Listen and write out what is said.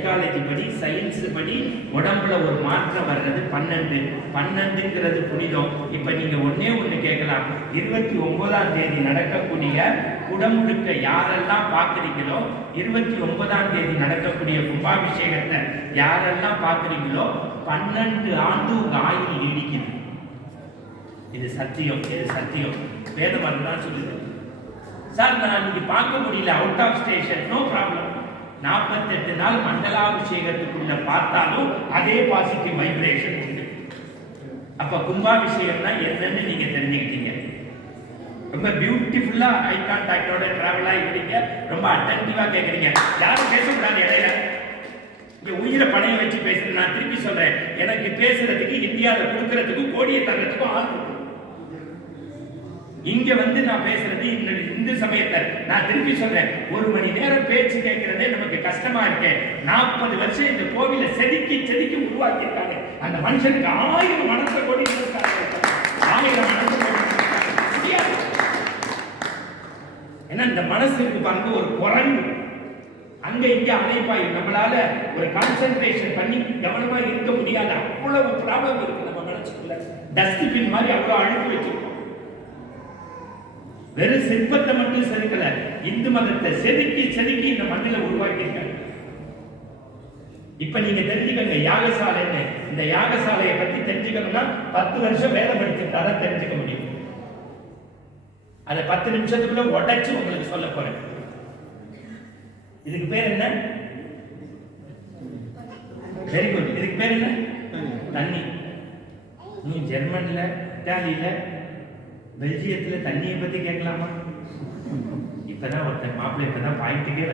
Psychology படி science படி உடம்புல ஒரு மாற்றம் வர்றது 12ங்கிறது புனிதம். இப்ப நீங்க ஒண்ணு கேட்கலாம், 29ஆம் தேதி நடக்கக்கூடிய குடமுழுக்க யாரெல்லாம் பார்க்குறீங்களோ, 29ஆம் தேதி நடக்கக்கூடிய கும்பாபிஷேகத்தை யாரெல்லாம் பார்க்குறீங்களோ 12 ஆண்டு உங்க ஆயுள் நீடிக்குது. இது சத்தியம், இது சத்தியம். வேதம் அதுதான் சொல்லுது. சார் நான் இன்னைக்கு பார்க்க முடியல, out of station, no problem. 48 நாள் மண்டலாபிஷேகத்துக்குள்ள பார்த்தாலும் அதே பாசிட்டிவ் வைப்ரேஷன் உண்டு. அப்ப கும்பாபிஷேகம்னா என்னன்னு நீங்க தெரிஞ்சுக்கிட்டீங்க. ரொம்ப பியூட்டிஃபுல்லா ஐ கான்டாக்டோட டிராவல் ஆகிக்கிறீங்க, ரொம்ப அட்டென்டிவா கேட்குறீங்க. யாரும் பேசக்கூடாது இடையில. இங்க உயிரை பணைய வச்சு பேசுறேன். நான் திருப்பி சொல்றேன், எனக்கு பேசுறதுக்கு இந்தியாவில் கொடுக்கறதுக்கு கோடியை தரத்துக்கும் ஆள் இருக்கு. இங்க வந்து நான் பேசுறது இந்த சமயத்தை நான் திருப்பி சொல்றேன், 1 மணி நேரம் பேச்சு கேட்கிறதே நமக்கு கஷ்டமா இருக்கு. 40 வருஷம் இந்த கோவிலை செதுக்கி செதுக்கி உருவாக்கி இருக்காங்க. அந்த மனுஷனுக்கு 1000 மனசை கோடி 1000 மனசை முடியாது. ஏன்னா இந்த மனசுக்கு பாருங்க ஒரு குரங்கு அங்க இங்க அலைப்பாய். நம்மளால ஒரு கான்சென்ட்ரேஷன் பண்ணி கவனமா இருக்க முடியாது. அவ்வளவு ப்ராப்ளம் இருக்கு நம்ம மனசுக்குள்ள. டஸ்ட்பின் மாதிரி அவ்வளவு அழுக்கு வச்சிருக்கோம். வெறும் சிற்பத்தை மட்டும் செதுக்கல, இந்து மதத்தை செதுக்கி செதுக்கி இந்த மண்ணில உருவாக்கி இருக்காங்க. இப்ப நீங்க தெரிஞ்சுக்கங்க யாகசாலைன்னு. இந்த யாகசாலையை பத்தி தெரிஞ்சுக்கணும்னா 10 வருஷம் வேலை படிச்சுட்டா தான் தெரிஞ்சுக்க முடியும். அதை 10 நிமிஷத்துக்குள்ள உடைச்சு உங்களுக்கு சொல்ல போறேன். இதுக்கு பேர் என்ன? Very good. இதுக்கு பேர் என்ன? தண்ணி. நீ ஜெர்மன்ல, இத்தாலியில, பெல்ஜியத்துல தண்ணியை பத்தி கேட்கலாமா? இப்பதான் ஒருத்தர் மாப்பிள்ளை இப்பதான் பாயிண்ட்டுக்கே